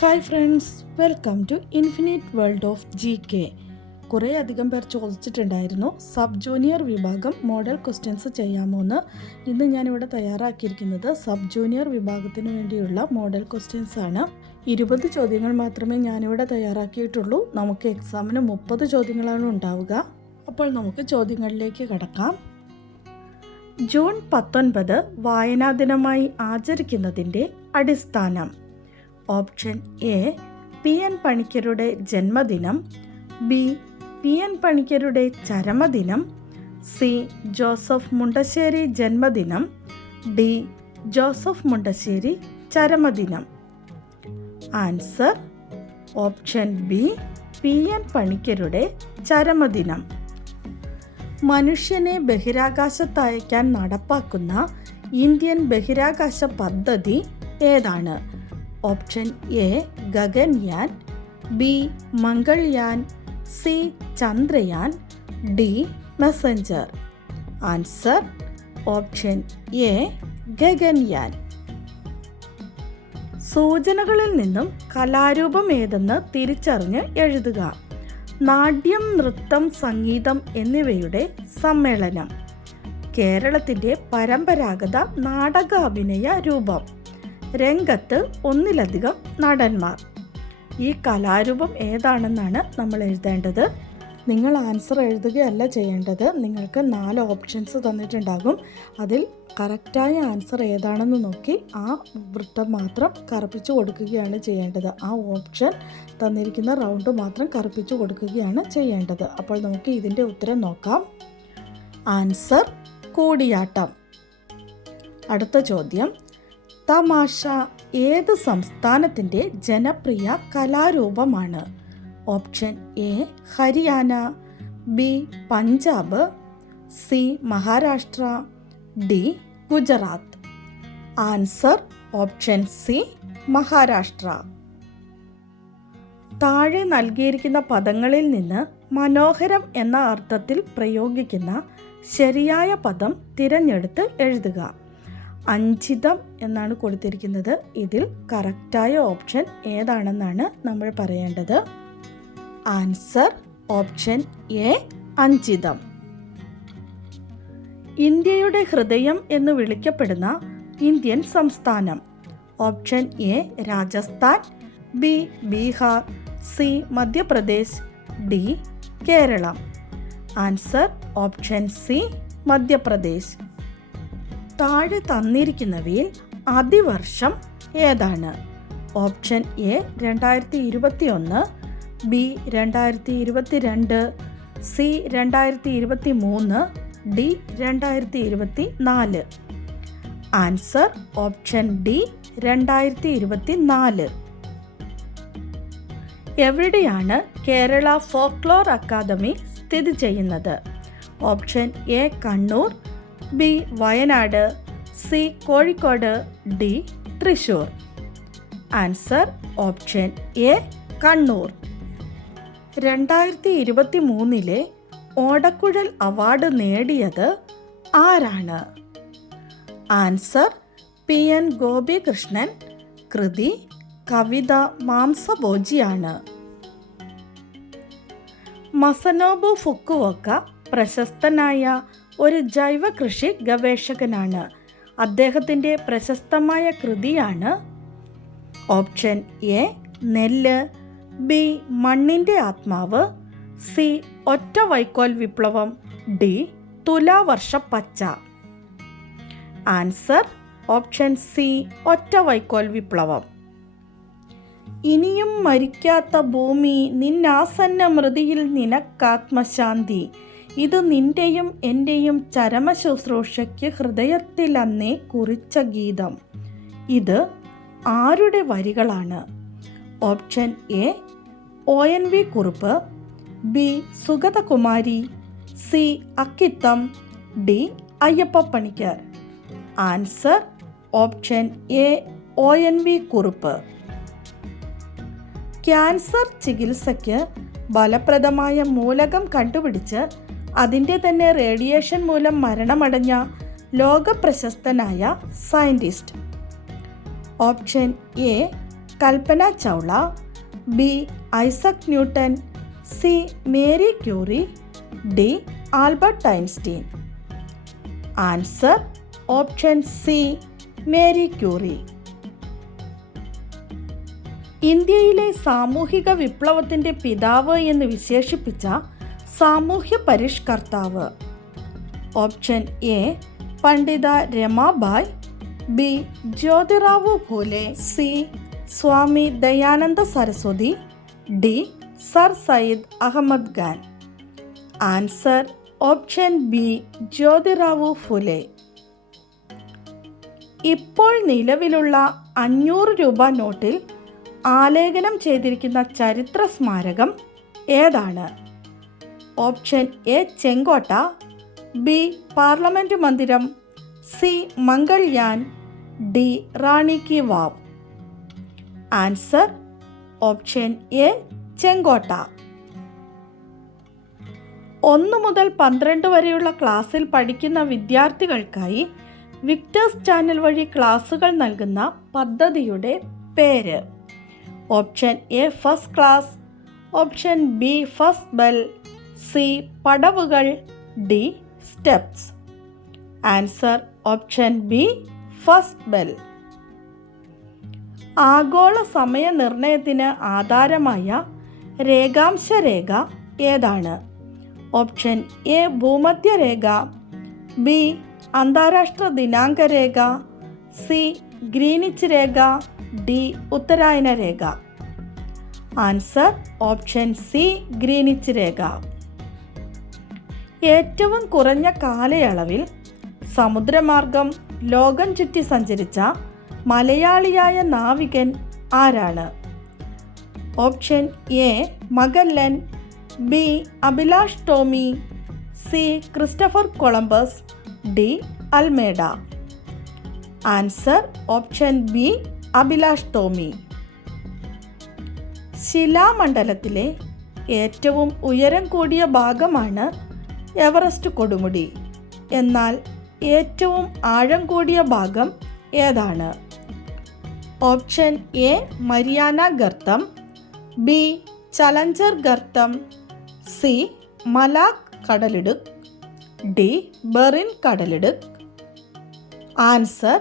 Hi friends welcome to infinite world of G K കുറേ അധികം പേർ ചോദിച്ചിട്ടുണ്ടായിരുന്നു സബ് ജൂനിയർ വിഭാഗം മോഡൽ ക്വസ്റ്റ്യൻസ് ചെയ്യാമോ എന്ന് ഇന്ന് ഞാനിവിടെ തയ്യാറാക്കിയിരിക്കുന്നത് സബ് ജൂനിയർ വിഭാഗത്തിന് വേണ്ടിയുള്ള മോഡൽ ക്വസ്റ്റ്യൻസ് ആണ്. ഇരുപത് ചോദ്യങ്ങൾ മാത്രമേ ഞാനിവിടെ തയ്യാറാക്കിയിട്ടുള്ളൂ. നമുക്ക് എക്സാമിന് മുപ്പത് ചോദ്യങ്ങളാണ് ഉണ്ടാവുക. അപ്പോൾ നമുക്ക് ചോദ്യങ്ങളിലേക്ക് കടക്കാം. ജൂൺ പത്തൊൻപത് വായനാ ദിനമായി ആചരിക്കുന്നതിന്റെ അടിസ്ഥാനം. ഓപ്ഷൻ എ പി എൻ പണിക്കരുടെ ജന്മദിനം ബി പി എൻ പണിക്കരുടെ ചരമദിനം സി ജോസഫ് മുണ്ടശ്ശേരി ജന്മദിനം D Joseph Mundassery ചരമദിനം. Answer option B P N പണിക്കരുടെ ചരമദിനം. മനുഷ്യനെ ബഹിരാകാശത്തയക്കാൻ നടപ്പാക്കുന്ന ഇന്ത്യൻ ബഹിരാകാശ പദ്ധതി ഏതാണ്? Option A Gaganyaan B Mangalyaan C Chandrayaan D Messenger answer option A Gaganyaan. സൂചനകളിൽ നിന്നും കലാരൂപം ഏതെന്ന് തിരിച്ചറിഞ്ഞ് എഴുതുക. നാട്യം നൃത്തം സംഗീതം എന്നിവയുടെ സമ്മേളനം. കേരളത്തിന്റെ പരമ്പരാഗത നാടകാഭിനയ രൂപം. രംഗത്ത് ഒന്നിലധികം നടന്മാർ. ഈ കലാരൂപം ഏതാണെന്നാണ് നമ്മൾ എഴുതേണ്ടത്? നിങ്ങൾ ആൻസർ എഴുതുകയല്ല ചെയ്യേണ്ടത്. നിങ്ങൾക്ക് നാല് ഓപ്ഷൻസ് തന്നിട്ടുണ്ടാകും. അതിൽ കറക്റ്റായ ആൻസർ ഏതാണെന്ന് നോക്കി ആ വൃത്തം മാത്രം കറുപ്പിച്ചു കൊടുക്കുകയാണ് ചെയ്യേണ്ടത്. ആ ഓപ്ഷൻ തന്നിരിക്കുന്ന റൗണ്ട് മാത്രം കറുപ്പിച്ചു കൊടുക്കുകയാണ് ചെയ്യേണ്ടത്. അപ്പോൾ നമുക്ക് ഇതിന്റെ ഉത്തരം നോക്കാം. ആൻസർ കൂടിയാട്ടം. അടുത്ത ചോദ്യം. തമാശ ഏത് സംസ്ഥാനത്തിന്റെ ജനപ്രിയ കലാരൂപമാണ്? Option A Haryana B Punjab C Maharashtra D Gujarat. Answer option C Maharashtra. താഴെ നൽകിയിരിക്കുന്ന പദങ്ങളിൽ നിന്ന് മനോഹരം എന്ന അർത്ഥത്തിൽ പ്രയോഗിക്കുന്ന ശരിയായ പദം തിരഞ്ഞെടുത്ത് എഴുതുക. അഞ്ചിതം എന്നാണ് കൊടുത്തിരിക്കുന്നത്. ഇതിൽ കറക്റ്റായ ഓപ്ഷൻ ഏതാണെന്നാണ് നമ്മൾ പറയേണ്ടത്. ആൻസർ ഓപ്ഷൻ എ അഞ്ചിതം. ഇന്ത്യയുടെ ഹൃദയം എന്ന് വിളിക്കപ്പെടുന്ന ഇന്ത്യൻ സംസ്ഥാനം. Option A Rajasthan. B Bihar. C Madhya Pradesh. D Kerala. Answer option C Madhya Pradesh. താഴെ തന്നിരിക്കുന്നവയിൽ അതിവർഷം ഏതാണ്? ഓപ്ഷൻ എ രണ്ടായിരത്തി ഇരുപത്തി ഒന്ന് ബി രണ്ടായിരത്തി ഇരുപത്തി രണ്ട് സി രണ്ടായിരത്തി ഇരുപത്തി മൂന്ന് ഡി രണ്ടായിരത്തി ഇരുപത്തി നാല് ആൻസർ ഓപ്ഷൻ ഡി രണ്ടായിരത്തി ഇരുപത്തി നാല് എവിടെയാണ് കേരള ഫോക്ലോർ അക്കാദമി സ്ഥിതി ചെയ്യുന്നത്? Option A Kannur B Wayanad C Kozhikode D Thrissur. Answer option A Kannur. രണ്ടായിരത്തി ഇരുപത്തി മൂന്നിലെ ഓടക്കുഴൽ അവാർഡ് നേടിയത് ആരാണ്? ആൻസർ പി എൻ ഗോപികൃഷ്ണൻ കൃതി കവിത മാംസഭോജിയാണ്. മസനോബു ഫുക്കുവൊക്ക പ്രശസ്തനായ ഒരു ജൈവ കൃഷി ഗവേഷകനാണ്. അദ്ദേഹത്തിന്റെ പ്രശസ്തമായ കൃതിയാണ് ഓപ്ഷൻ എ നെല്ല് ബി മണ്ണിന്റെ ആത്മാവ് സി ഒറ്റ വൈക്കോൽ വിപ്ലവം ഡി തുലാവർഷ പച്ച. ആൻസർ ഓപ്ഷൻ സി ഒറ്റ വൈക്കോൽ വിപ്ലവം. ഇനിയും മരിക്കാത്ത ഭൂമി നിന്നാസന്ന മൃതിയിൽ നിനക്കാത്മശാന്തി ഇത് നിന്റെയും എന്റെയും ചരമശുശ്രൂഷയ്ക്ക് ഹൃദയത്തിലന്നേ കുറിച്ച ഗീതം. ഇത് ആരുടെ വരികളാണ്? Option A O N V Kurup B Sugathakumari C Akkitham D Ayyappa Panicker answer option A O N V Kurup. Cancer ചികിത്സയ്ക്ക് ഫലപ്രദമായ മൂലകം കണ്ടുപിടിച്ച് അതിന്റെ തന്നെ റേഡിയേഷൻ മൂലം മരണമടഞ്ഞ ലോകപ്രശസ്തനായ scientist. Option A Kalpana Chawla. B Isaac Newton C Marie Curie. D Albert Einstein. Answer option C Marie Curie. ഇന്ത്യയിലെ സാമൂഹിക വിപ്ലവത്തിന്റെ പിതാവ് എന്ന് വിശേഷിപ്പിച്ച സാമൂഹ്യ പരിഷ്കർത്താവ്. Option A Pandita Ramabai. B Jyotirao Bhole. C Swami Dayananda Saraswati. D sir Syed Ahmad Khan. Answer option B Jyotirao Phule ഇപ്പോൾ നിലവിലുള്ള അഞ്ഞൂറ് രൂപ നോട്ടിൽ ആലേഖനം ചെയ്തിരിക്കുന്ന ചരിത്ര സ്മാരകം ഏതാണ്? Option A Chenkotta B parliament മന്ദിരം C Mangalyaan D Rani ki Vav. Answer option A Chenkotta. ഒന്ന് മുതൽ പന്ത്രണ്ട് വരെയുള്ള ക്ലാസ്സിൽ പഠിക്കുന്ന വിദ്യാർത്ഥികൾക്കായി വിക്ടേഴ്സ് ചാനൽ വഴി ക്ലാസ്സുകൾ നൽകുന്ന പദ്ധതിയുടെ പേര്. Option A first class option B first bell C പടവുകൾ D steps. Answer option B first bell. ആഗോള സമയ നിർണയത്തിന് ആധാരമായ രേഖാംശ രേഖ ഏതാണ്? ഓപ്ഷൻ എ ഭൂമധ്യരേഖ ബി അന്താരാഷ്ട്ര ദിനാങ്ക രേഖ സി ഗ്രീനിച്ച് രേഖ ഡി ഉത്തരായന രേഖ. ആൻസർ ഓപ്ഷൻ സി ഗ്രീനിച്ച് രേഖ. ഏറ്റവും കുറഞ്ഞ കാലയളവിൽ സമുദ്രമാർഗം ലോകം ചുറ്റി സഞ്ചരിച്ച മലയാളിയായ നാവികൻ ആരാണ്? Option A Magellan B Abhilash Tomy. C Christopher Columbus. D Almeida. Answer option B Abhilash Tomy. ശിലാമണ്ഡലത്തിലെ ഏറ്റവും ഉയരം കൂടിയ ഭാഗമാണ് എവറസ്റ്റ് കൊടുമുടി. എന്നാൽ ഏറ്റവും ആഴം കൂടിയ ഭാഗം ഏതാണ്? ഓപ്ഷൻ എ മരിയാന ഗർത്തം. ബി ചലഞ്ചർ ഗർത്തം. സി മലാക് കടലിടുക്ക്. ഡി ബെറിൻ കടലിടുക്ക്. ആൻസർ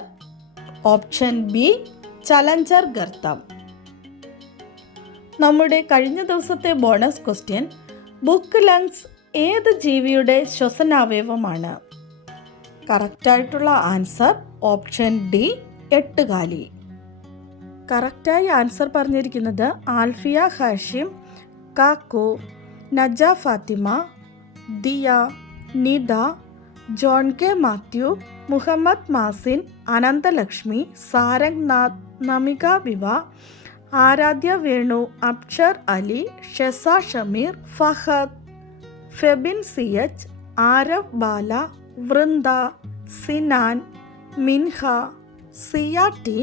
ഓപ്ഷൻ ബി ചലഞ്ചർ ഗർത്തം. നമ്മുടെ കഴിഞ്ഞ ദിവസത്തെ ബോണസ് ക്വസ്റ്റ്യൻ ബുക്ക് ലങ്സ് ഏത് ജീവിയുടെ ശ്വസനാവയവമാണ്? കറക്റ്റായിട്ടുള്ള ആൻസർ ഓപ്ഷൻ ഡി എട്ടുകാലി. കറക്റ്റായി ആൻസർ പറഞ്ഞിരിക്കുന്നത് Alfiya Hashim Kakku Naja Fathima Diya Nitha John K Mathew Muhammad Mazin Ananthalakshmi Sarang Nath Namika Viva Aaradhya Venu Abshar Ali Sheza Shameer Fahad. Febin C H Aarav Bala Vrinda Sinan Minha Siya T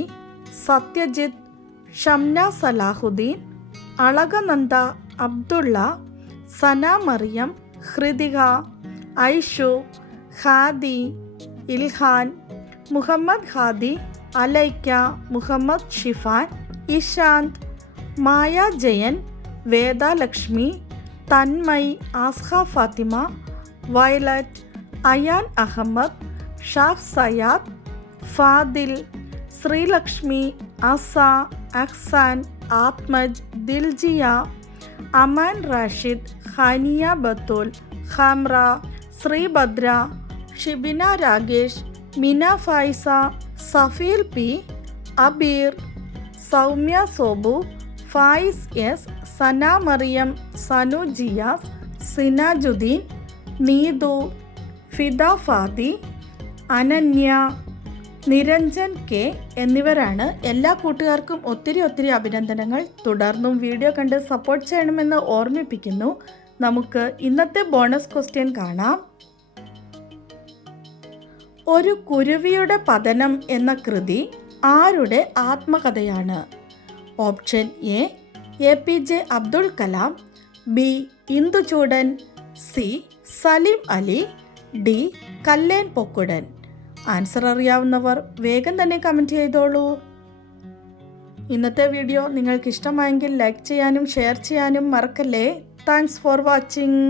Sathyajith Shamna Salahuddin Alakananda Abdulla Sana Mariyam Hridika Aishu Hadi Ilhan Muhammad Hadi Alaika Muhammad Shifan Ishant Maya Jayan Vedalakshmi Tanmay ആസ്ഹ Fathima Violet Ayan Ahmed Shah സയാദ് Fadil Sreelakshmi Asa Ahsan Athmaj Diljiya Aman Rashid ഹാനിയ ബത്തുൽ ഖാമ്ര Sreebhadra Shibina Ragesh Mina Faiza Safeel P Abeer Soumya സോബു Fayis S Sana Mariyam Sanu Jiyas Sinajuddin Neethu Fida Fadi Ananya Niranjan K എന്നിവരാണ് എല്ലാ കൂട്ടുകാർക്കും ഒത്തിരി ഒത്തിരി അഭിനന്ദനങ്ങൾ. തുടർന്നും video കണ്ട് support ചെയ്യണമെന്ന് ഓർമ്മിപ്പിക്കുന്നു. നമുക്ക് ഇന്നത്തെ ബോണസ് ക്വസ്റ്റ്യൻ കാണാം. ഒരു കുരുവിയുടെ പതനം എന്ന കൃതി ആരുടെ ആത്മകഥയാണ്? Option A A P J Abdul Kalam B Induchoodan C Salim Ali D Kallen Pokkudan. Answer അറിയാവുന്നവർ വേഗം തന്നെ കമന്റ് ചെയ്തോളൂ. ഇന്നത്തെ വീഡിയോ നിങ്ങൾക്ക് ഇഷ്ടമായെങ്കിൽ ലൈക്ക് ചെയ്യാനും ഷെയർ ചെയ്യാനും മറക്കല്ലേ. Thanks for watching.